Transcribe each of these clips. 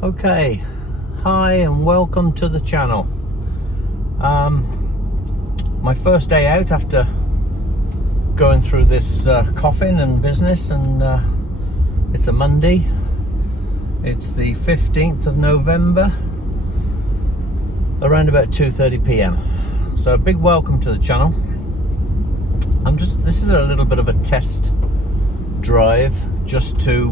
Okay, hi and welcome to the channel. My first day out after going through this coffin and business, and it's a Monday. It's the 15th of November, around about 2:30 p.m. So a big welcome to the channel. This is a little bit of a test drive just to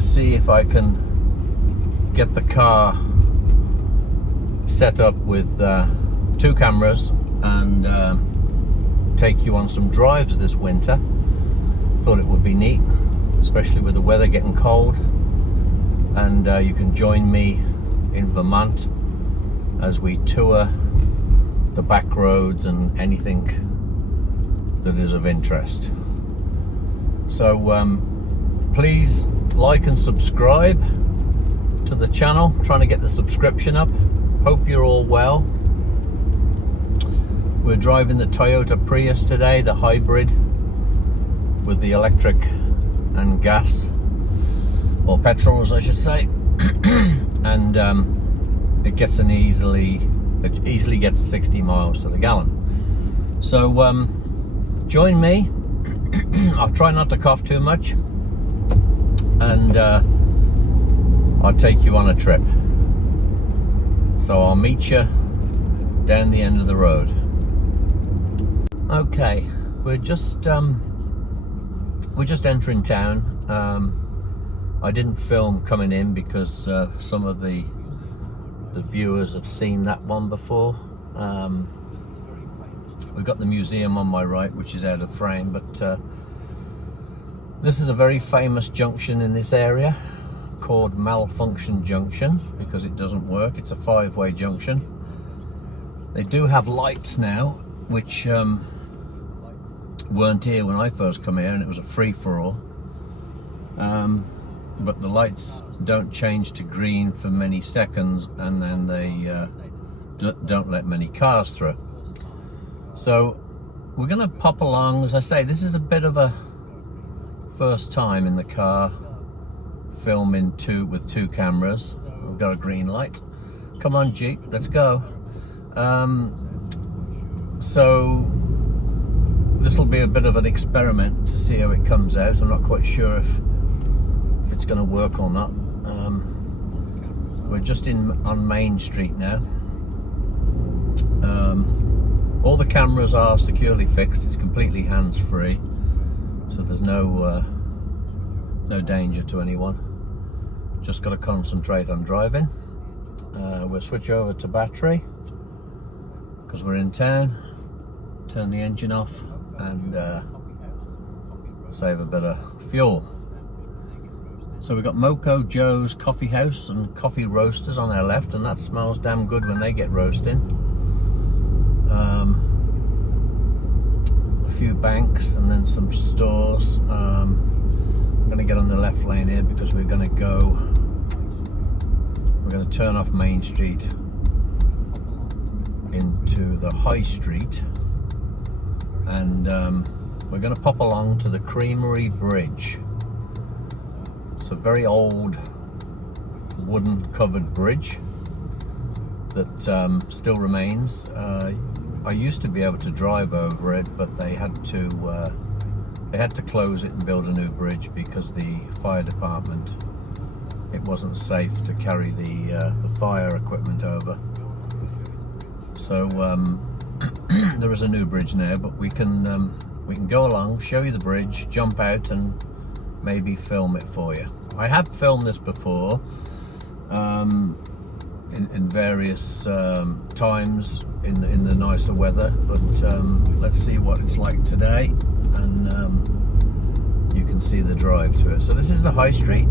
see if I can get the car set up with 2 cameras and take you on some drives this winter. Thought it would be neat, especially with the weather getting cold, and you can join me in Vermont as we tour the back roads and anything that is of interest. So please like and subscribe to the channel. Trying to get the subscription up. Hope you're all well. We're driving the Toyota Prius today, the hybrid with the electric and gas, or petrol as I should say. And it gets it easily gets 60 miles to the gallon. So join me. I'll try not to cough too much, and I'll take you on a trip. So I'll meet you down the end of the road. Okay, we're just entering town. I didn't film coming in because some of the viewers have seen that one before. We've got the museum on my right, which is out of frame, but this is a very famous junction in this area called Malfunction Junction because it doesn't work. It's a 5-way junction. They do have lights now, which weren't here when I first come here, and it was a free-for-all. But the lights don't change to green for many seconds, and then they don't let many cars through. So we're going to pop along. As I say, this is a bit of a first time in the car filming with 2 cameras. We've got a green light. Come on, Jeep, let's go. So this will be a bit of an experiment to see how it comes out. I'm not quite sure if it's going to work or not. We're just on Main Street now. All the cameras are securely fixed. It's completely hands-free, so there's no danger to anyone. Just got to concentrate on driving. We'll switch over to battery because we're in town. Turn the engine off and save a bit of fuel. So we've got Moco Joe's Coffee House and Coffee Roasters on our left, and that smells damn good when they get roasting. A few banks and then some stores. I'm going to get on the left lane here because we're going to turn off Main Street into the High Street, and we're going to pop along to the Creamery Bridge. It's a very old wooden covered bridge that still remains. I used to be able to drive over it, but they had to close it and build a new bridge because the fire department, it wasn't safe to carry the fire equipment over. So there is a new bridge now, but we can go along, show you the bridge, jump out, and maybe film it for you. I have filmed this before in various times in the nicer weather, but let's see what it's like today, and you can see the drive to it. So this is the High Street.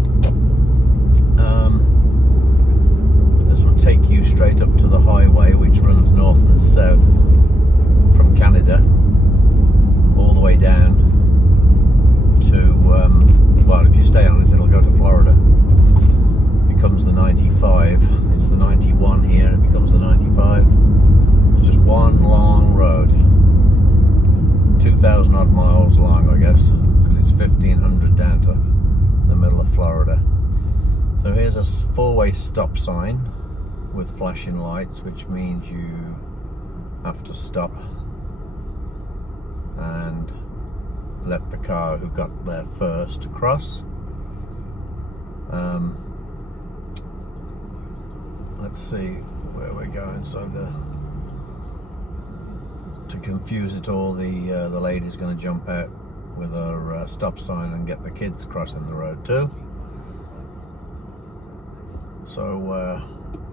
This will take you straight up to the highway, which runs north and south from Canada all the way down to well, if you stay on it, it'll go to Florida. It becomes the 95. It's the 91 here, and it becomes the 95. It's just one long road, 2,000 odd miles long, I guess, because it's 1,500 down to the middle of Florida. So here's here's a four-way stop sign with flashing lights, which means you have to stop and let the car who got there first across. Let's see where we're going. So to confuse it all, the lady's going to jump out with her stop sign and get the kids crossing the road too. So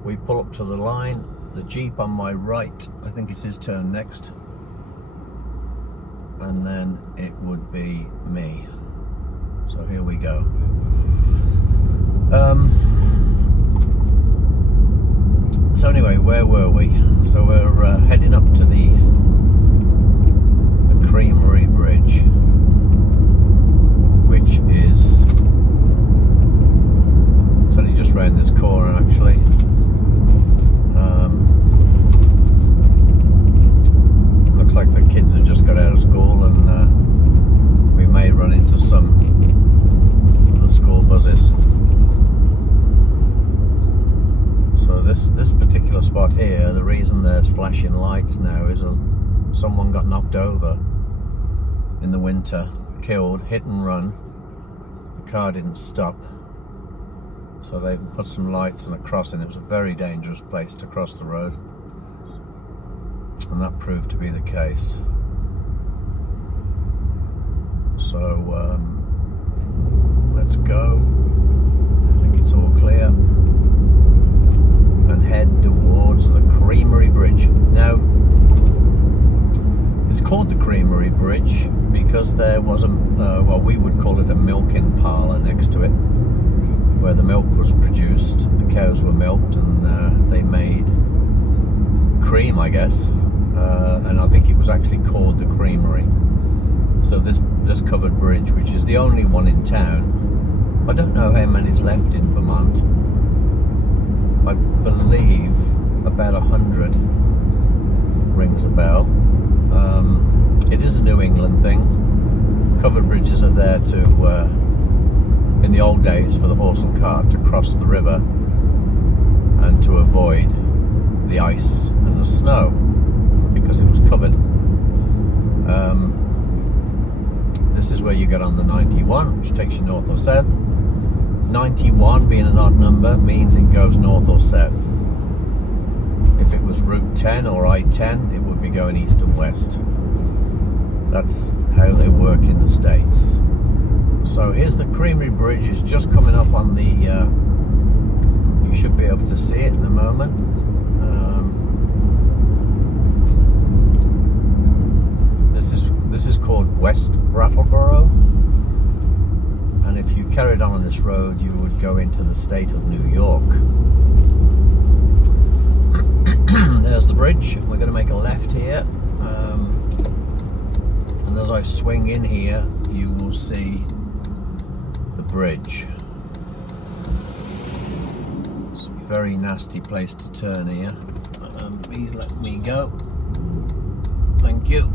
we pull up to the line. The Jeep on my right, I think it's his turn next, and then it would be me. So here we go. So anyway, where were we? So we're heading up to the Creamery Bridge, which is, it's only just round this corner actually. Looks like the kids have just got out of school, and we may run into some of the school buses. So this particular spot here, the reason there's flashing lights now is someone got knocked over in the winter, killed, hit and run. The car didn't stop, so they put some lights and a crossing. It was a very dangerous place to cross the road, and that proved to be the case. So let's go. I think it's all clear, and head towards the Creamery Bridge. Now, it's called the Creamery Bridge because there was well, we would call it a milking parlour next to it, where the milk was produced. The cows were milked, and they made cream, I guess, and I think it was actually called the Creamery. So this covered bridge, which is the only one in town, I don't know how many's left in Vermont. I believe about 100 rings a bell. It is a New England thing. Covered bridges are there to, in the old days, for the horse and cart to cross the river and to avoid the ice and the snow because it was covered. This is where you get on the 91, which takes you north or south. 91, being an odd number, means it goes north or south. If it was Route 10 or I-10, it would be going east and west. That's how they work in the States. So here's the Creamery Bridge. It's just coming up on the, you should be able to see it in a moment. This is called West Brattleboro. And if you carried on this road, you would go into the state of New York. There's the bridge. We're going to make a left here. And as I swing in here, you will see the bridge. It's a very nasty place to turn here. Please let me go. Thank you.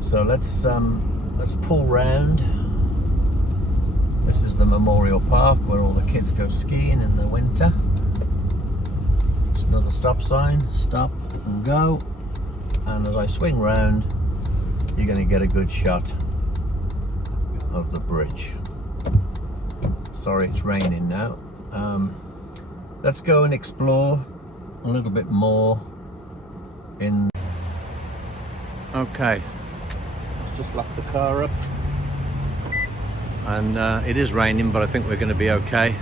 So let's pull round. This is the Memorial Park where all the kids go skiing in the winter. It's another stop sign. Stop and go. And as I swing round, you're going to get a good shot of the bridge. Sorry, it's raining now. Let's go and explore a little bit more in. Okay, just locked the car up, and it is raining, but I think we're going to be okay,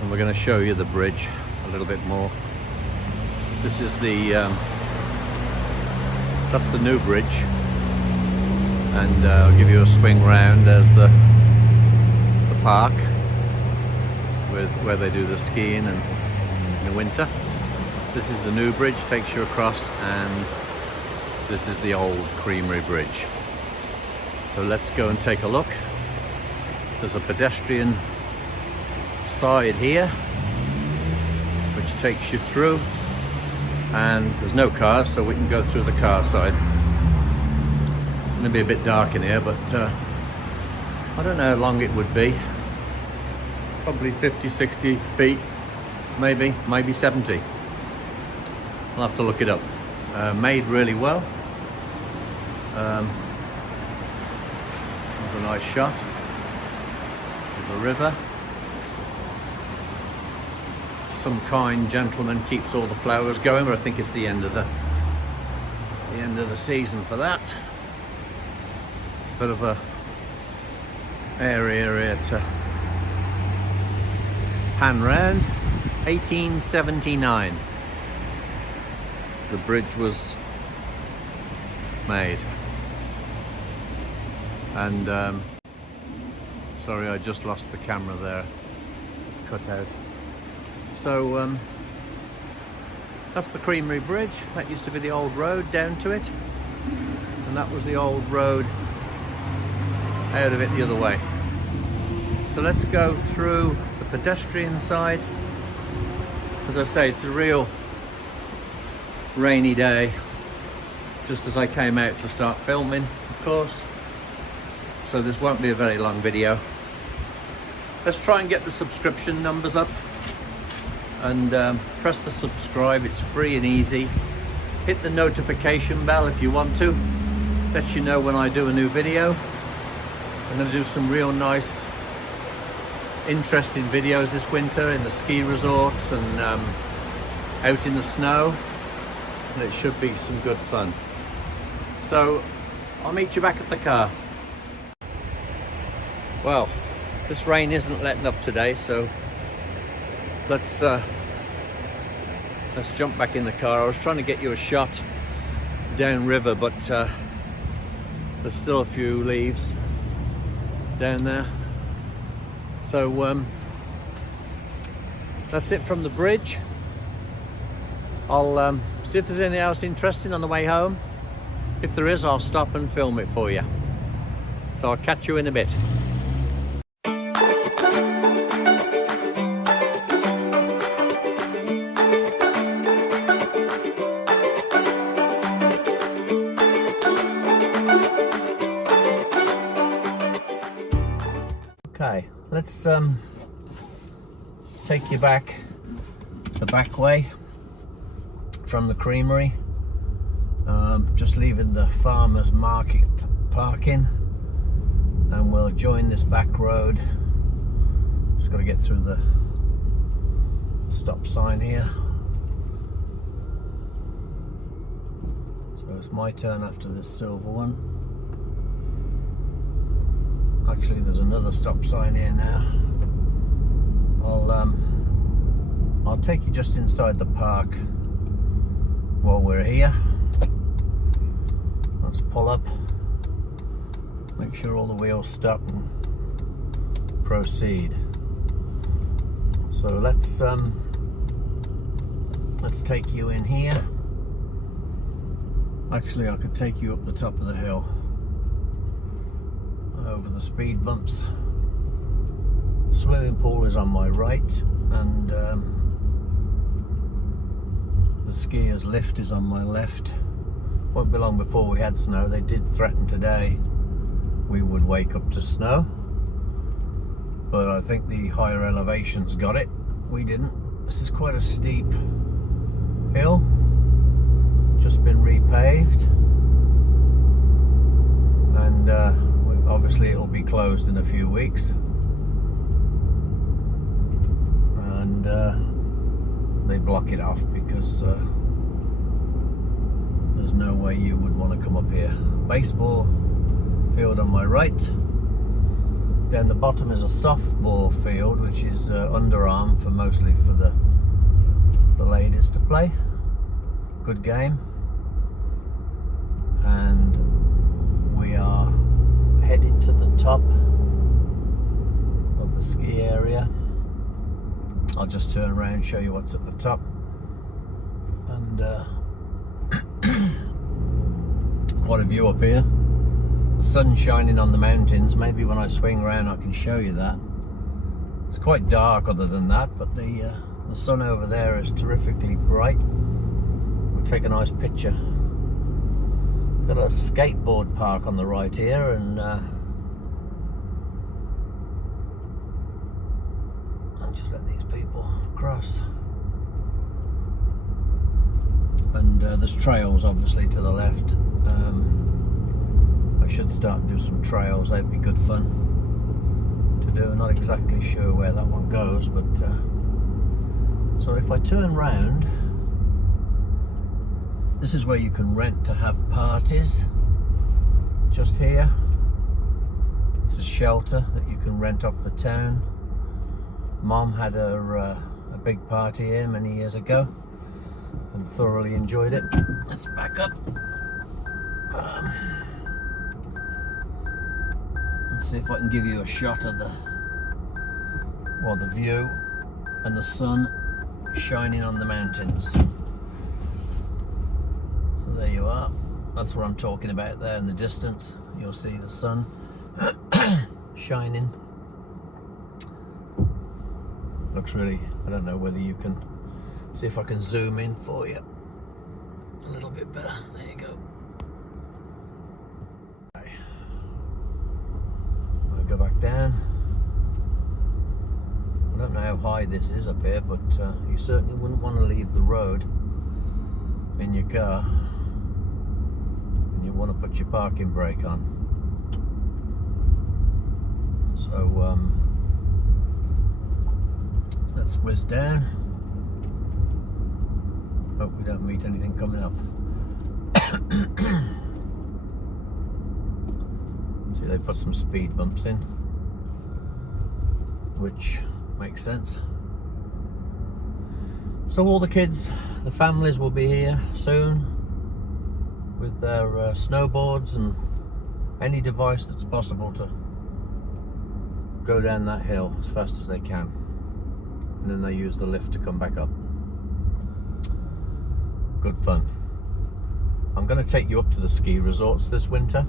and we're going to show you the bridge a little bit more. This is the that's the new bridge, and I'll give you a swing round. There's the park with where they do the skiing and in the winter. This is the new bridge, takes you across, and this is the old Creamery Bridge. So let's go and take a look. There's a pedestrian side here which takes you through, and there's no cars, so we can go through the car side. It's going to be a bit dark in here, but I don't know how long it would be. probably 50, 60 feet, maybe 70. I'll have to look it up. Made really well. There's a nice shot of the river. Some kind gentleman keeps all the flowers going, but I think it's the end of the season for that. Bit of a area here to pan round. 1879 the bridge was made, and sorry, I just lost the camera there, cut out. So that's the Creamery Bridge. That used to be the old road down to it, and that was the old road out of it the other way. So let's go through the pedestrian side. As I say, it's a real rainy day, just as I came out to start filming, of course, so this won't be a very long video. Let's try and get the subscription numbers up, and press the subscribe. It's free and easy. Hit the notification bell if you want to, let you know when I do a new video. I'm going to do some real nice, interesting videos this winter in the ski resorts and out in the snow, and it should be some good fun. So I'll meet you back at the car. Well, this rain isn't letting up today, so let's jump back in the car. I was trying to get you a shot downriver, but there's still a few leaves down there. So that's it from the bridge. I'll see if there's anything else interesting on the way home. If there is, I'll stop and film it for you. So I'll catch you in a bit. Okay, let's take you back the back way from the Creamery. Just leaving the farmers market parking, and we'll join this back road. Just got to get through the stop sign here. So it's my turn after this silver one. Actually, there's another stop sign here now. I'll take you just inside the park while we're here. Let's pull up, make sure all the wheels stop, and proceed. So let's take you in here. Actually, I could take you up the top of the hill, over the speed bumps. The swimming pool is on my right, and the skiers lift is on my left. Won't be long before we had snow. They did threaten today we would wake up to snow, but I think the higher elevations got it. We didn't. This is quite a steep hill, just been repaved, and obviously it'll be closed in a few weeks, and they block it off because there's no way you would want to come up here. Baseball field on my right. Down the bottom is a softball field, which is underarm for mostly for the ladies to play. Good game. And we are headed to the top of the ski area. I'll just turn around and show you what's at the top. And quite a view up here. The sun's shining on the mountains. Maybe when I swing around I can show you that. It's quite dark other than that, but the sun over there is terrifically bright. We'll take a nice picture. Got a skateboard park on the right here, and just let these people cross. And there's trails obviously to the left. I should start and do some trails. They'd be good fun to do. Not exactly sure where that one goes, but so if I turn round, this is where you can rent to have parties. Just here, it's a shelter that you can rent off the town. Mom had a big party here many years ago and thoroughly enjoyed it. Let's back up. Let's see if I can give you a shot of the view and the sun shining on the mountains. So there you are. That's what I'm talking about there in the distance. You'll see the sun shining. Looks really, I don't know whether you can see if I can zoom in for you a little bit better. There you go. Okay. I'll go back down. I don't know how high this is up here, but you certainly wouldn't want to leave the road in your car. And you want to put your parking brake on. So let's whiz down. Hope we don't meet anything coming up. See, they put some speed bumps in, which makes sense. So all the kids, the families will be here soon with their snowboards and any device that's possible to go down that hill as fast as they can, and then they use the lift to come back up. Good fun. I'm going to take you up to the ski resorts this winter.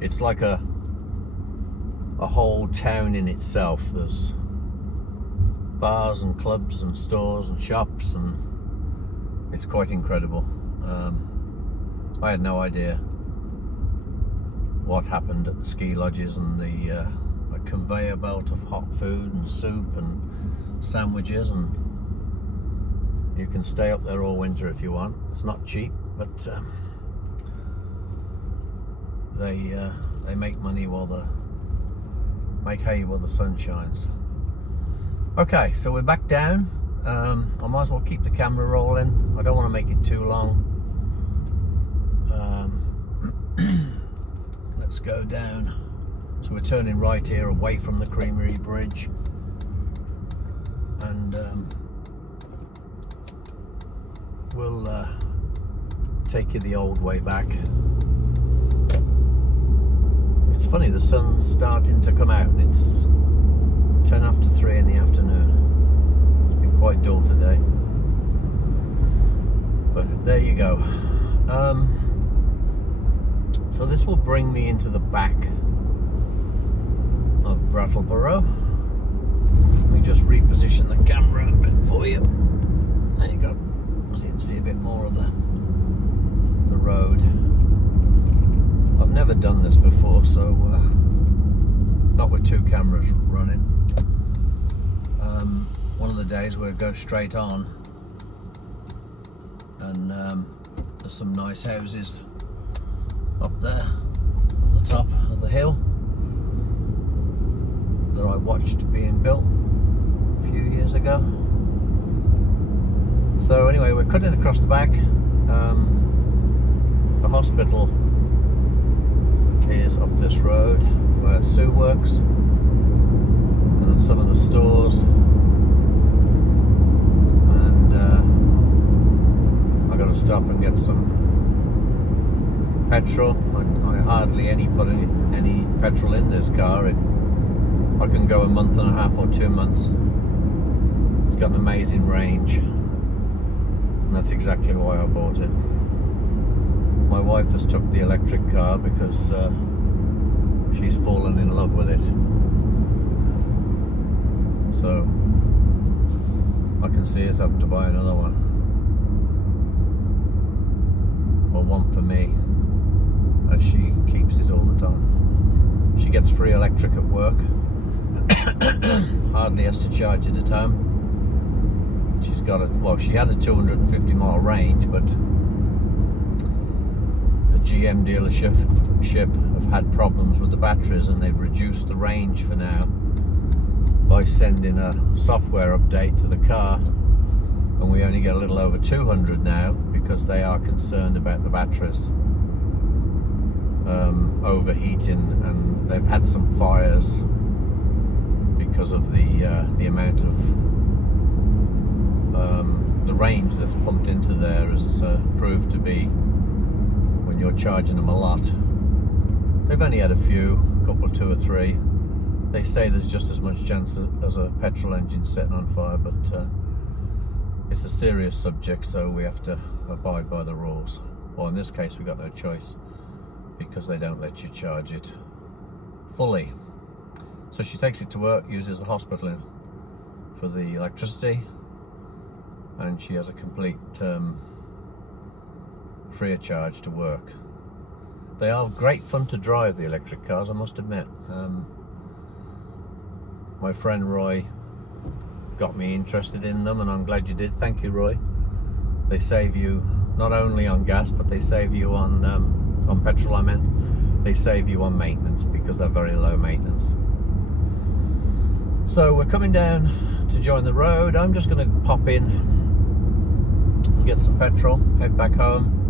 It's like a whole town in itself. There's bars and clubs and stores and shops, and it's quite incredible. I had no idea what happened at the ski lodges, and the conveyor belt of hot food and soup and sandwiches, and you can stay up there all winter if you want. It's not cheap, but they make money while make hay while the sun shines. Okay, so we're back down. I might as well keep the camera rolling. I don't want to make it too long. Let's go down. So we're turning right here away from the Creamery Bridge, and we'll take you the old way back. It's funny, the sun's starting to come out and it's 10 after 3 in the afternoon. It's been quite dull today, but there you go. So this will bring me into the back of Brattleboro. Let me just reposition the camera a bit for you. There you go. So you can see a bit more of the road. I've never done this before, so not with two cameras running. One of the days we'll go straight on, and there's some nice houses up there on the top of the hill that I watched being built a few years ago. So anyway, we're cutting across the back. The hospital is up this road where Sue works, and some of the stores, and I got to stop and get some petrol. I hardly put any petrol in this car. I can go a month and a half or 2 months. It's got an amazing range, and that's exactly why I bought it. My wife has took the electric car because she's fallen in love with it. So I can see us having to buy another one. Well, one for me, as she keeps it all the time. She gets free electric at work, Hardly has to charge it at home. She's got a, well, she had a 250-mile range, but the GM dealership have had problems with the batteries, and they've reduced the range for now by sending a software update to the car, and we only get a little over 200 now because they are concerned about the batteries overheating, and they've had some fires because of the amount of the range that's pumped into there has proved to be, when you're charging them a lot. They've only had a few, a couple, 2 or 3. They say there's just as much chance as a petrol engine setting on fire, but it's a serious subject, so we have to abide by the rules. Well, in this case, we got no choice because they don't let you charge it fully. So she takes it to work, uses the hospital for the electricity, and she has a complete free of charge to work. They are great fun to drive, the electric cars, I must admit. My friend Roy got me interested in them, and I'm glad you did. Thank you, Roy. They save you not only on gas, but they save you on petrol, I meant. They save you on maintenance because they're very low maintenance. So we're coming down to join the road. I'm just going to pop in and get some petrol, head back home,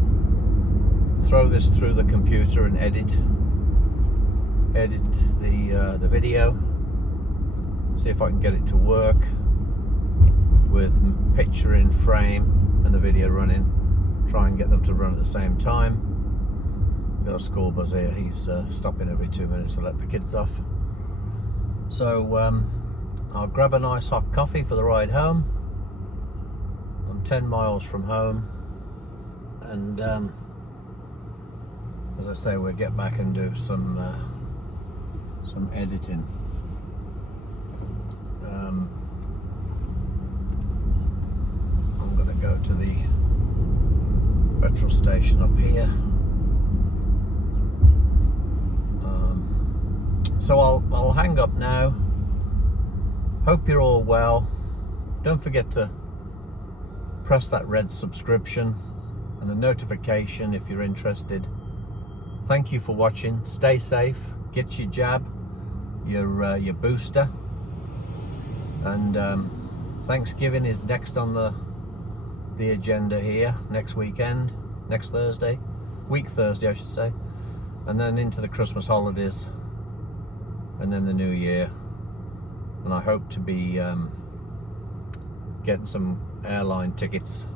throw this through the computer and edit the video, see if I can get it to work with picture in frame and the video running, try and get them to run at the same time. We've got a school bus here, he's stopping every 2 minutes to let the kids off. So I'll grab a nice hot coffee for the ride home. I'm 10 miles from home, and as I say, we'll get back and do some editing. I'm going to go to the petrol station up here. So I'll hang up now. Hope you're all well. Don't forget to press that red subscription and the notification if you're interested. Thank you for watching. Stay safe. Get your jab, your booster. And Thanksgiving is next on the agenda here. Next weekend, next Thursday, Thursday I should say, and then into the Christmas holidays, and then the New Year. And I hope to be getting some airline tickets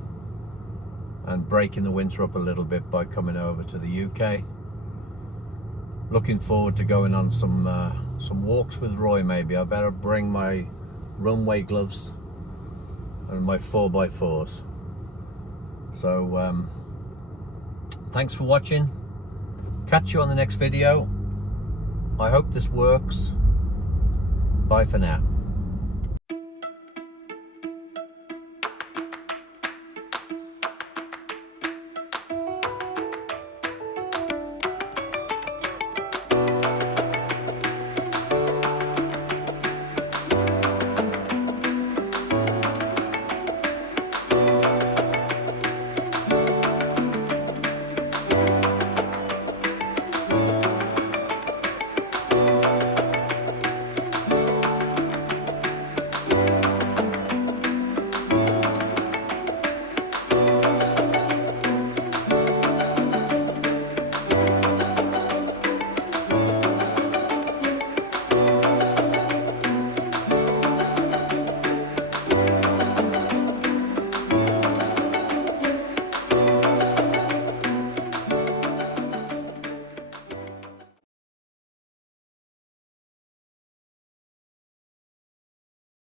and breaking the winter up a little bit by coming over to the UK. Looking forward to going on some walks with Roy. Maybe I better bring my runway gloves and my 4x4s. So thanks for watching. Catch you on the next video. I hope this works. Bye for now.